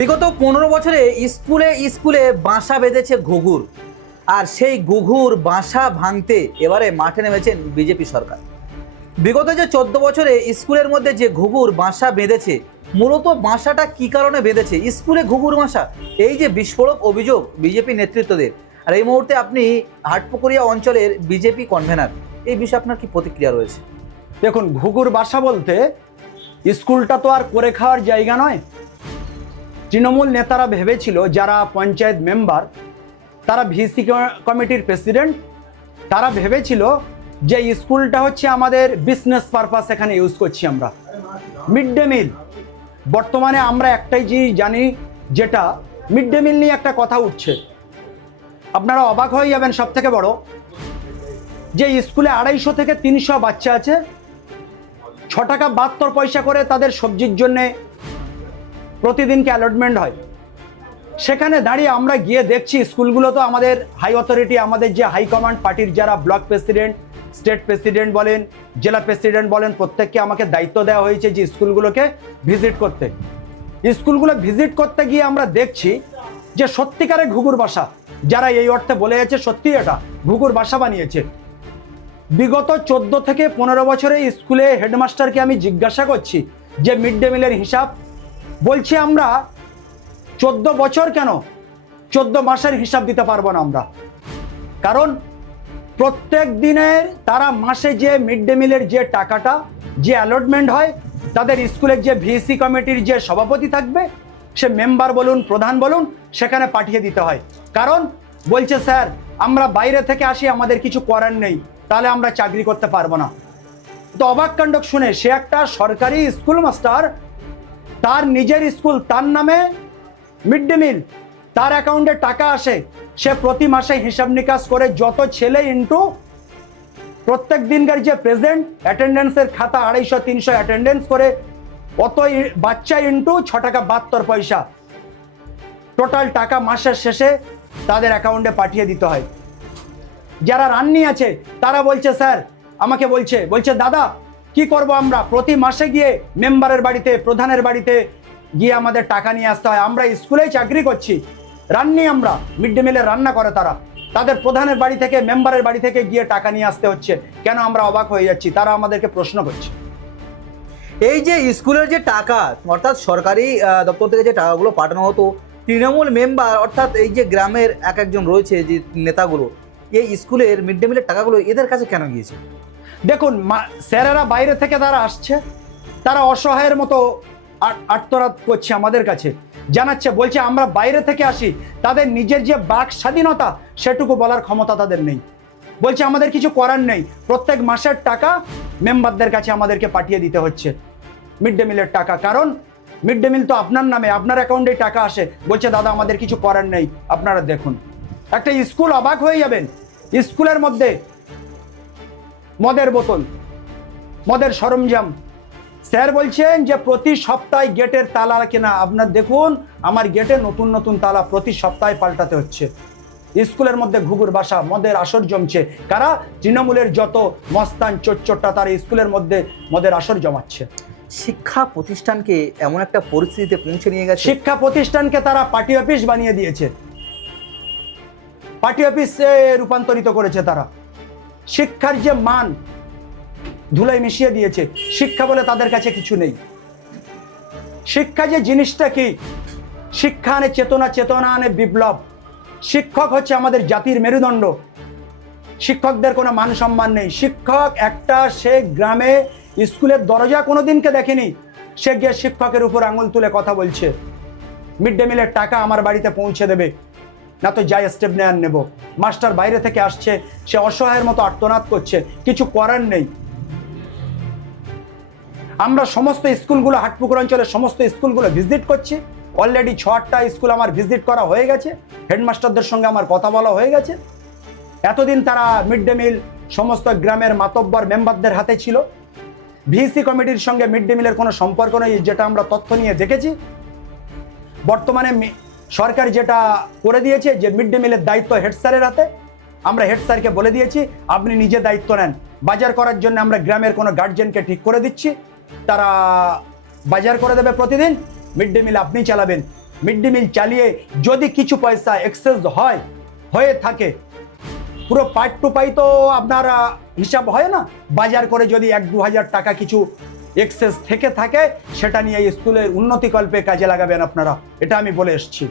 বিগত 15 বছরে স্কুলে স্কুলে বাসা বেঁধেছে ঘুঘুর, আর সেই ঘুঘুর বাসা ভাঙতে এবারে মাঠে নেমেছেন বিজেপি সরকার। বিগত যে 14 বছরে স্কুলের মধ্যে যে ঘুঘুর বাসা বেঁধেছে, মূলত বাসাটা কি কারণে বেঁধেছে, স্কুলে ঘুঘুর বাসা, এই যে বিস্ফোরক অভিযোগ বিজেপি নেতৃত্বদের। আর এই মুহূর্তে আপনি হাটপুকুরিয়া অঞ্চলের বিজেপি কনভেনার, এই বিষয়ে আপনার কি প্রতিক্রিয়া রয়েছে? দেখুন, ঘুঘুর বাসা বলতে স্কুলটা তো আর করে খাওয়ার জায়গা নয়। তৃণমূল নেতারা ভেবেছিল, যারা পঞ্চায়েত মেম্বার, তারা ভিসি কমিটির প্রেসিডেন্ট, তারা ভেবেছিল যে স্কুলটা হচ্ছে আমাদের বিজনেস পারপাস, এখানে ইউজ করছি আমরা। মিড ডে মিল, বর্তমানে আমরা একটাই জিনিস জানি, যেটা মিড ডে মিল নিয়ে একটা কথা উঠছে। আপনারা অবাক হয়ে যাবেন, সব থেকে বড় যে স্কুলে 250 থেকে 300 বাচ্চা আছে, 6 টাকা 72 পয়সা করে তাদের সবজির জন্যে প্রতিদিনকে অ্যালটমেন্ট হয়। সেখানে দাঁড়িয়ে আমরা গিয়ে দেখছি স্কুলগুলো তো আমাদের হাই অথরিটি, আমাদের যে হাইকমান্ড পার্টির যারা ব্লক প্রেসিডেন্ট, স্টেট প্রেসিডেন্ট বলেন, জেলা প্রেসিডেন্ট বলেন, প্রত্যেককে আমাকে দায়িত্ব দেওয়া হয়েছে যে স্কুলগুলোকে ভিজিট করতে। স্কুলগুলো ভিজিট করতে গিয়ে আমরা দেখছি যে সত্যিকারের ঘুঘুর বাসা, যারা এই অর্থে বলে যাচ্ছে সত্যি এটা ঘুঘুর বাসা বানিয়েছে। বিগত 14 থেকে 15 বছরে স্কুলে হেডমাস্টারকে আমি জিজ্ঞাসা করছি যে মিড ডে মিলের হিসাব, বলছি আমরা 14 বছর কেন 14 মাসের হিসাব দিতে পারবো না আমরা। কারণ প্রত্যেক দিনের তারা মাসে যে মিড ডে মিলের যে টাকাটা, যে অ্যালটমেন্ট হয়, তাদের স্কুলের যে ভিসি কমিটির যে সভাপতি থাকবে, সে মেম্বার বলুন, প্রধান বলুন, সেখানে পাঠিয়ে দিতে হয়। কারণ বলছে স্যার আমরা বাইরে থেকে আসি, আমাদের কিছু করার নেই, তাহলে আমরা চাকরি করতে পারবো না। তো অবাক কাণ্ড শুনে, সে একটা সরকারি স্কুল মাস্টার, তার নিজের স্কুল, তার নামে মিড ডে মিল, তার অ্যাকাউন্টে টাকা আসে, সে প্রতি মাসে হিসাব নিকাশ করে যত ছেলে ইন্টু প্রত্যেক দিনকার যে প্রেজেন্ট অ্যাটেন্ডেন্সের খাতা 250-300 অ্যাটেন্ডেন্স করে, অত বাচ্চা ইন্টু 6 টাকা 72 পয়সা, টোটাল টাকা মাসের শেষে তাদের অ্যাকাউন্টে পাঠিয়ে দিতে হয়। যারা রান্নি আছে তারা বলছে স্যার, আমাকে বলছে দাদা কি করব আমরা, প্রতি মাসে গিয়ে মেম্বারের বাড়িতে, প্রধানের বাড়িতে গিয়ে আমাদের টাকা নিয়ে আসতে হয়। আমরা স্কুলেই চাকরি করছি, রান্নি আমরা, মিড ডে মিলে রান্না করে তারা, তাদের প্রধানের বাড়ি থেকে, মেম্বারের বাড়ি থেকে গিয়ে টাকা নিয়ে আসতে হচ্ছে কেন? আমরা অবাক হয়ে যাচ্ছি, তারা আমাদেরকে প্রশ্ন করছে। এই যে স্কুলের যে টাকা, অর্থাৎ সরকারি দপ্তর থেকে যে টাকাগুলো পাঠানো হতো, তৃণমূল মেম্বার অর্থাৎ এই যে গ্রামের এক একজন রয়েছে যে নেতাগুলো, এই স্কুলের মিড ডে মিলের টাকাগুলো এদের কাছে কেন গিয়েছে? দেখুন, স্যারেরা বাইরে থেকে তারা আসছে, তারা অসহায়ের মতো আর্তনাদ করছে, আমাদের কাছে জানাচ্ছে, বলছে আমরা বাইরে থেকে আসি, তাদের নিজের যে বাক স্বাধীনতা সেটুকু বলার ক্ষমতা তাদের নেই। বলছে আমাদের কিছু করার নেই, প্রত্যেক মাসের টাকা মেম্বারদের কাছে আমাদেরকে পাঠিয়ে দিতে হচ্ছে মিড ডে মিলের টাকা। কারণ মিড ডে মিল তো আপনার নামে, আপনার অ্যাকাউন্টে টাকা আসে। বলছে দাদা আমাদের কিছু করার নেই, আপনারা দেখুন। একটা স্কুল, অবাক হয়ে যাবেন, স্কুলের মধ্যে মদের বোতল, মদের সরঞ্জাম, স্যার বলছেন যে প্রতি সপ্তাহে গেটের তালা কেনা। আপনার দেখুন, আমার গেটে নতুন নতুন তালা প্রতি সপ্তাহে পাল্টাতে হচ্ছে। স্কুলের মধ্যে ঘুঘুর বাসা, মদের আসর জমছে। কারা? তৃণমূলের যত মস্তান চোরটা, তারা স্কুলের মধ্যে মদের আসর জমাচ্ছে। শিক্ষা প্রতিষ্ঠানকে এমন একটা পরিস্থিতিতে পৌঁছে নিয়ে গেছে, শিক্ষা প্রতিষ্ঠানকে তারা পার্টি অফিস বানিয়ে দিয়েছে, পার্টি অফিসে রূপান্তরিত করেছে তারা। শিক্ষার যে মান ধুলায় মিশিয়ে দিয়েছে। শিক্ষা বলে তাদের কাছে কিছু নেই। শিক্ষা যে জিনিসটা কি, শিক্ষা আনে চেতনা, চেতনা আনে বিপ্লব। শিক্ষক হচ্ছে আমাদের জাতির মেরুদণ্ড। শিক্ষকদের কোনো মান সম্মান নেই। শিক্ষক একটা, সে গ্রামে স্কুলের দরজা কোনোদিনকে দেখেনি, সে গিয়ে শিক্ষকের উপর আঙুল তুলে কথা বলছে মিড ডে মিলের টাকা আমার বাড়িতে পৌঁছে দেবে, না তো যাই স্টেপ নেয়ার নেব। মাস্টার বাইরে থেকে আসছে, সে অসহায়ের মতো আর্তনাদ করছে, কিছু করার নেই। আমরা সমস্ত স্কুলগুলো, হাটপুকুর অঞ্চলের সমস্ত স্কুলগুলো ভিজিট করছি। অলরেডি 6-8টা স্কুল আমার ভিজিট করা হয়ে গেছে, হেডমাস্টারদের সঙ্গে আমার কথা বলা হয়ে গেছে। এতদিন তারা মিড ডে মিল সমস্ত গ্রামের মাতব্বর মেম্বারদের হাতে ছিল। ভিসি কমিটির সঙ্গে মিড ডে মিলের কোনো সম্পর্ক নেই, যেটা আমরা তথ্য নিয়ে দেখেছি। বর্তমানে সরকার যেটা করে দিয়েছে যে মিড ডে মিলের দায়িত্ব হেড স্যারের হাতে। আমরা হেড স্যারকে বলে দিয়েছি আপনি নিজে দায়িত্ব নেন। বাজার করার জন্য আমরা গ্রামের কোনো গার্জিয়ানকে ঠিক করে দিচ্ছি, তারা বাজার করে দেবে প্রতিদিন, মিড ডে মিল আপনি চালাবেন। মিড ডে মিল চালিয়ে যদি কিছু পয়সা এক্সেস হয়ে থাকে, পুরো পার্ট টু পাই তো আপনার হিসাব হয় না, বাজার করে যদি 1-2 হাজার টাকা কিছু এক্সেস থেকে থাকে, সেটা নিয়ে স্কুলের উন্নতিকল্পে কাজে লাগাবেন আপনারা, এটা আমি বলে এসেছি।